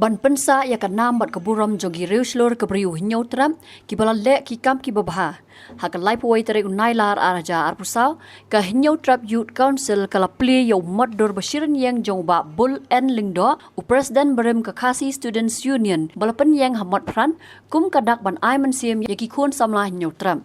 Ban pensa ya kan nam bat keburam jogi reuslor kebriu hinyau tram ki bala le ki kam ki babha ha kan lai puai tere unai lar araja arpusau ka hinyau trap youth council kala play yo mod dor bashiran yang jong ba bul en lingdo u president berem ka khasi students union balapan yang hamot pran kum kadak ban ai man sim ya ki khun samla hinyau tram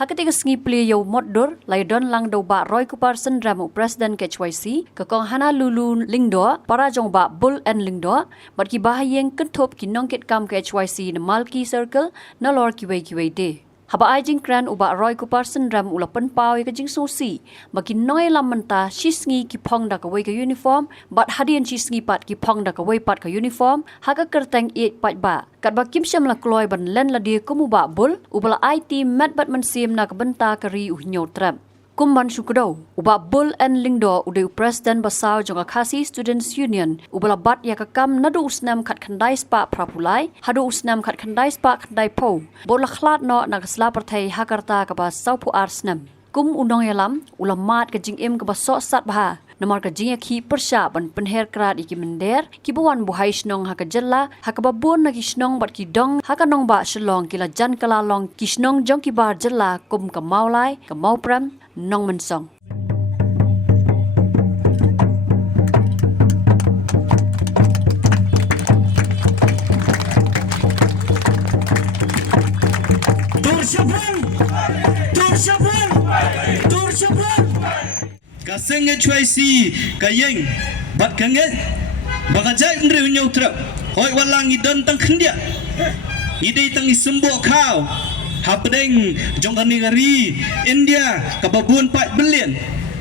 Hakatika sengi play yo moddor lai don lang do ba Roy Kuparsen ramu Presiden KHYC ke kong hana lulu lingdo para jong ba bull and lingdo bat ki bahayeng kentop ki nongket kam KHYC na Malki Circle na lor ki wei de. Haba ai jing kran uba Roy Kuparsen ram ula pen pau ka jing sosi baki noi lam menta shisngi ki phong da ka wei ka uniform bat hadian shisngi pat ki phong da ka wei pat ka uniform haka kerteng e pat ba kat ba kim syam la kloi ban len la dia kumu ba bul ubala IT mat bat man sim na ka benta kari u nyo trap kumban sukdo uba bul en lingdo ude president basau jonga khasi students union ubala bat ya ka kam nadu usnam khat khandai spa prapulai hadu usnam khat khandai spa khandai po bola khlat no na kasla parthai hakarta ka ba saupu arsnam kum unong yalam ulamat ka jingim ka ba so sat bah namar ka jinga ki persha ban penher krat iki mender ki buan buhai snong ha ka jella ha ka babun na ki snong bat ki dong ha ka nong ba shlong ki la jan kala long ki snong jong ki bar jella kum ka maulai ka mau pram nong man song Tur syabang kaseng HYC kayeng bat kangen bagajai ndre nyau trap hoi walang idon tang khendia idei tang isembo kau hapdeng jongkani ngari India kababun 4 billion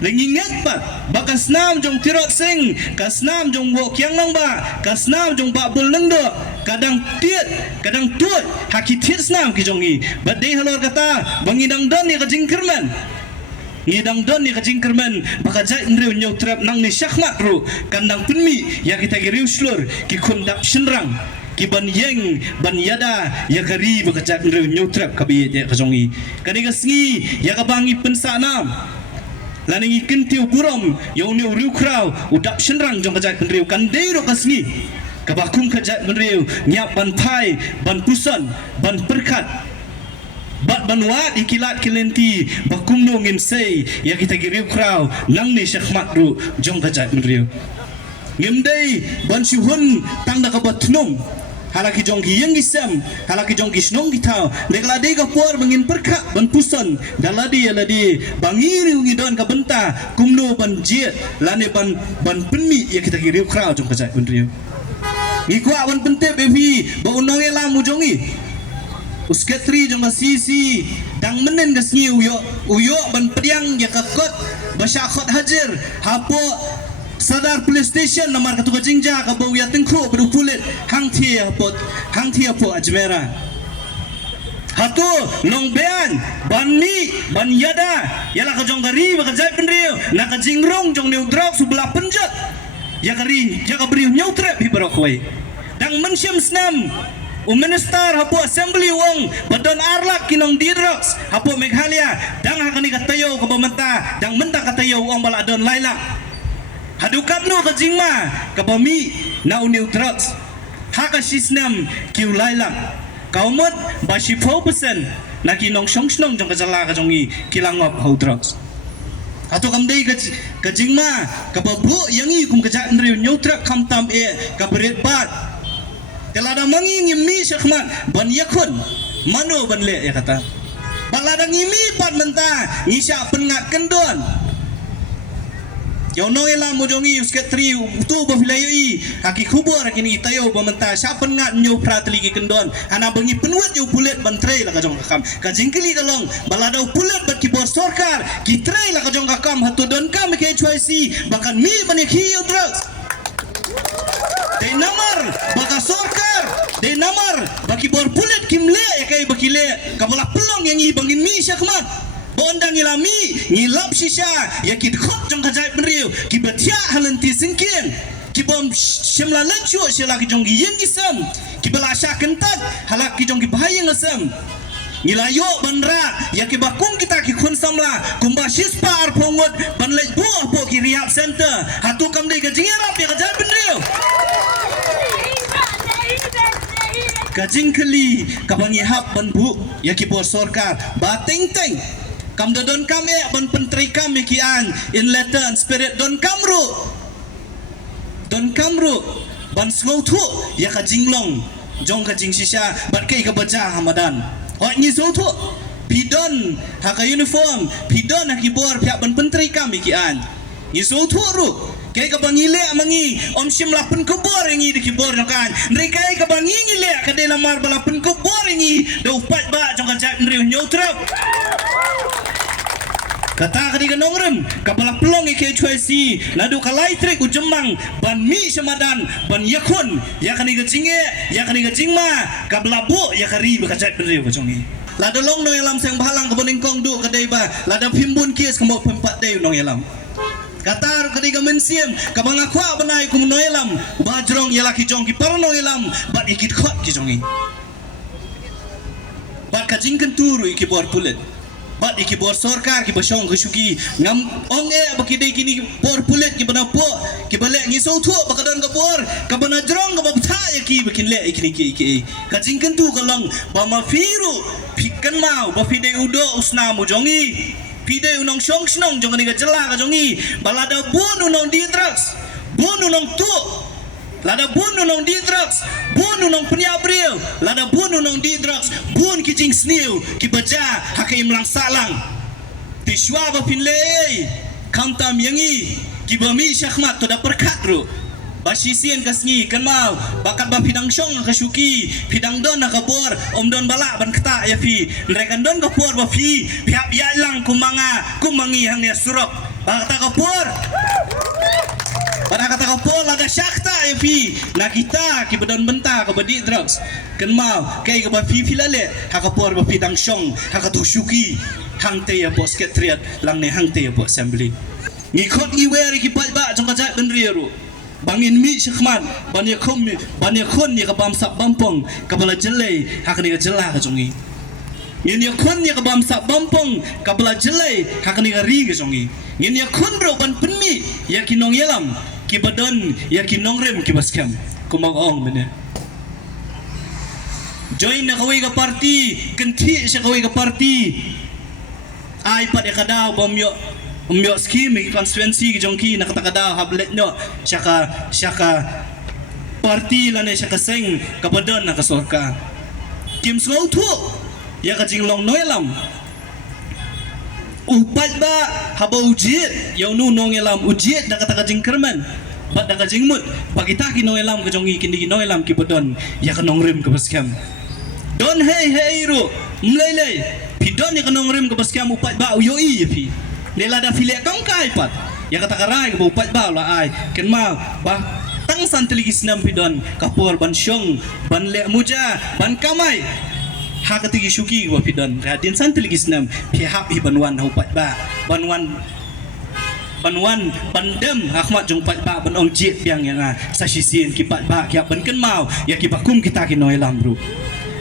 lenginget bat bakasnam jong tirot sing kasnam jong wo kyang nang ba kasnam jong ba bul nang do kadang tiet kadang tuat haki tiet snam ki jongi badai halor kata bangidang don ni ka jingkerman ngidang don ni ka jingkerman baka jai ndre nyau trap nang ni syakmat ru kandang penmi ya kita giriu slur ki kundap shenrang ki ban yeng ban yada ya kari bakajat ndre nyau trap kabi ya kajongi kani kasngi ya kabangi pensanam laningi kentiu burom yau ne riu krau udap shenrang jong kajat ndre kandei ro kasngi kabakum kajat ndre nyap ban pai ban pusan ban perkat bat banwat ikilat kilenti bakum nongin sei ya kita giriu krau nang ni syakmat ru jong kajat ndre ngimdei ban syuhun tang da kabat nong halaki jong ki yang isam halaki jong ki snong kitau nekla de ka por bangin perkak ban pusan daladi aladi bangiri ungi don ka benta kumno ban jiet lane ban penmi ya kita giriu krau jong kajat ndre ngikwa ban pente bebi ba unong ela mujongi usketri jong sisi dang menen gasngi uyo ban pediang ya kakot basyakot hajar hapo sadar police station namar katuka jingja ka bau ya tengkro berupulit hangti hapo ajmera hatu nongbean banmi ban yada yala ka jong gari baka jai penriu na ka jingrong jong new drop sebelah penjat ya kari jaga beri nyau trap hi barokwai dang mensyam snam Minister hapo assembly wong badon arlak kinong didrox hapo Meghalaya dang hakani katayo kabamenta dang menta katayo wong baladon laila hadukap no kajingma kabami na uniw drugs haka sisnam kiu laila kaumot ba 10% na kinong syongsnong jong kajala kajongi kilangop how drugs ato kamdei kajingma kababu yangi kum kajat ndre nyotrak kamtam e kabret bat Telada mangi ngimi syakmat ban yakun mano ban le ya kata balada ngimi pat menta ngisya pengat kendon yo no ela mojongi usketri tu bafilayoi haki kubur kini tayo bamenta sya pengat nyo pratli ki kendon ana bengi penwet yo bulet ban tray la kajong kakam kajingkili kalong balada bulet bat ki bor sorkar ki tray la kajong kakam hatu don kam ke HYC bahkan mi ban ki yo drugs de namar baka sorkar de namar baki bor pulet kimle ya kai bakile kabala pelong yang ibangin mi syakmat bondang ilami ngilap shisha ya kid khop jong kajai penriu ki batia halanti singkin ki bom shimla lanchu shela ki jong yeng isam ki bala sha kentat halak ki jong ki bahayeng asam Nilayo bandra ya ke bakung kita ki khun samla kumba shispa ar pongot ban lej buah po ki rehab center hatu kam dei ka jingera pe ka jar benriu kajing keli kabangi hap ban bu ya ki bor sorkar ba teng teng kam do don kam e ban pentri kam ki an in letter and spirit don kamru ban slow thu ya ka jinglong jong ka jing shisha bat kai ka baja hamadan ho ni so thu pidon ha ka uniform pidon ha ki bor pya ban pentri kam ki an ni so thu ru kai ka bangile mangi om sim la pen ko bor ngi di ki bor no kan ndre kai ka bangi ngile ka de la mar bala pen ko bor ngi do pat ba jong ka jak ndre nyotrap kata kadi kanongrem kapala pelong ike cuasi ladu kalai trek ujemang ban mi semadan ban yakun yakani gejinge yakani gejingma kabla bu yakari bekajat beri becongi ladu long no yalam sang bahalang kebening kong du kadai ba lada pimbun kies kemo pempat dei nong yalam katar kadi gamensiam kabang akwa banai kum no yalam bajrong yalaki jong ki parno yalam bat ikit khot ki jongi bat kajing kenturu iki bor pulet bat iki bor sorkar ki basong kesuki ngam ong bakidai kini bor pulet ki bana po ki balek ngi so thu bakadon ka bor ka bana jrong ka babtha ya ki bakin le ikini ki ka jingkan tu kalong ba ma firu pikan mau ba fide udo usna mo jongi fide unong song snong jong ni ga jela ka jongi balada bun unong di drugs bun unong tu lada bun unong di drugs bun unong penyabril lada bun unong di drugs bun kijing sniu ki baja hakim lang salang tiswa ba pinlei kamtam yangi ki bami syahmat to da perkat ru basisien kasngi kan mau bakat ba pidang syong ka syuki pidang don ka bor om don bala ban kata ya fi rekan don ka por ba fi piap ya lang kumangi hang ya surok bakata ka por pada kata kapol ada syakta ya fi na kita ki bedon benta ka bedi drugs ken mau kai ka ba fi filale ha kapor ba pidang syong ha ka tu syuki hang te ya bos ketriat lang ne hang te ya bos assembly ni khot ni wer ki pa ba jong ka jat ben rieru bangin mi sykhman ban ya khom ban ya khon ni ka bam sap bampong ka bala jelai ha ka ni ka jela ka jongi ni khon ni ka bam sap bampong ka bala jelai ha ka ni ka ri ka jongi ni khon bro ban penmi ya kinong yelam ki badon ya ki nongrem ki baskam kumagong bene join na kawai ka party kenti sa kawai ka party ay pa de kadaw bomyo scheme ki constituency ki jongki nakatakadaw hablet no syaka party lane syaka seng kabadon na kasorka kim slow thu ya ka jinglong noelam upat ba haba ujiet yaw nu nong elam ujiet da kata kajing kerman bat da kajing mut pagita ki nong elam ka jongi kindi ki nong elam ki podon ya ka nong rim ka baskam don hey ru mlele pidon ya ka nong rim ka baskam upat ba uyoi ya fi lela da file kam kai pat ya kata karai ka upat ba la ai ken ma ba tang santeligis nam pidon kapor ban syong ban le muja ban kamai hakati syuki wa pidon radin santeligis nam pihap ibanwan hupat ba banwan bandem ahmad jong pat ba ban ong jet piang yang sa sisien ki pat ba kya ban ken mau ya ki bakum kita ki noi lamru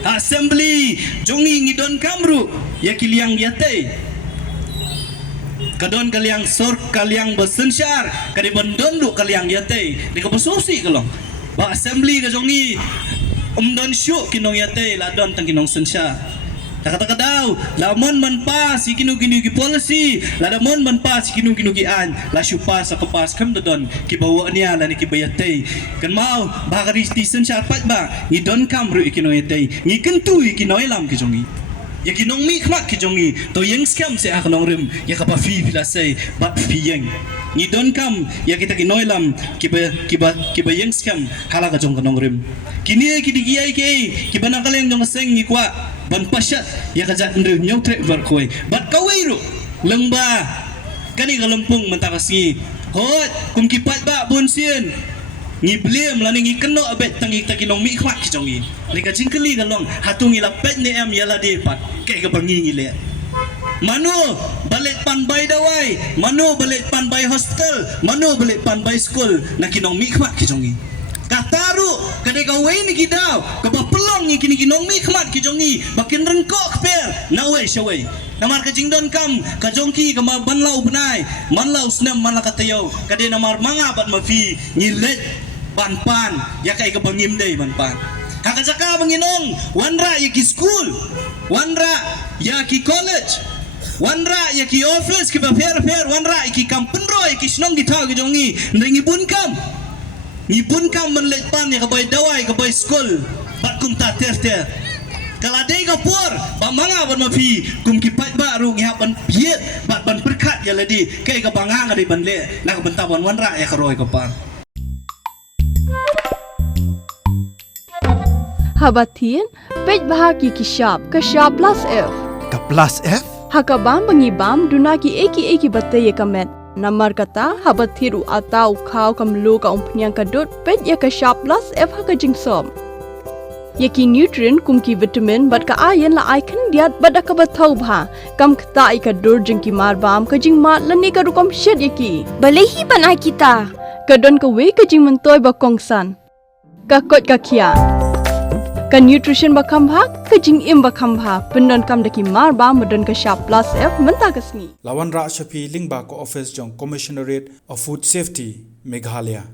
assembly jongi ngidon kamru ya ki liang yate kadon kaliang sor kaliang besensyar kadi bandon du kaliang yate di ka besosi kalong ba assembly ka jongi don syuk kinong yate la don tang kinong sensya kata daw lamon man pas ikinu kinu ki policy la damon man pas ikinu kinu ki an la syupa sa kapas kam don ki bawa niya la ni ki bayate kan mau bakari stisen syarpat ba ni don kam ru ikinu yate ni kentu ikinu elam ki jongi ya kinong mi khmat ki jongi to yang scam se aknong rim ya ka pa fi filasai ba fi yang ni don kam ya kita ki noilam ki ba yang scam hala ka jong kanong rim kini ki digiai ki bana kaleng jong seng ni kwa ban pasyat ya ka jat ndre nyau tre bar koi bat kawai ru lengba kani galempung mentakasi hot kum ki pat ba bon sien ngi blem la ngi keno abet tangi takinong mi khmat ki jongi ni ka jingkeli galong hatungi la pet ne em yala de pat ke ka bangi ngi le mano balik pan bay dawai mano balik pan bay hostel mano balik pan bay school na kinong mi khmat ki jongi kataru kadai ka wei ni kidaw ka ba pelong ni kini kinong mi khmat ki jongi bakin rengkok per na wei shawai namar ka jingdon kam ka jongki ka ma banlaw benai manlaw snam manla katayo kadai namar manga bat mafi ngilet ban pan ya kai ka bangim dei ban pan Kakak cakap menginong, wanra ya ki school, wanra ya ki college, wanra ya ki office ki fair, wanra ya ki kampenro ya ki senong kita ki jongi, ndengi bunkam, ni bunkam menlepan ya kabai dawai kabai school, bat kum ta ter. Kalau ada yang kapur, bang manga ban mafi, kum ki pat baru ngihap ban piet, bat ban perkat ya ladi, kayak kabangang ada ban le, nak bentaban wanra ya karoi kapang. Habatin, pej bahagi kishab plus F. Ka plus F? Hakabam bangibam dunaki eki bataya kamet. Namar kata habathiru atau kau kamlu ka umpnyang kadut pej ya kishab plus F haka jingsom. Yaki nutrient kumki vitamin bat ka ayan la ai khandiat bat ka bathau bha kam khta ai ka dur jingki marbam ka jingma lani ka rukom shed yaki. Balehi banai kita. Kadon ka we ka jing mentoy ba kongsan. Ka kot ka kia. Ka nutrition bakam bha ka jing im bakam bha pendon kam daki marba modon ka sharp plus F menta kasni Lawan Ra Shafi Lingba ko office jong Commissionerate of Food Safety Meghalaya.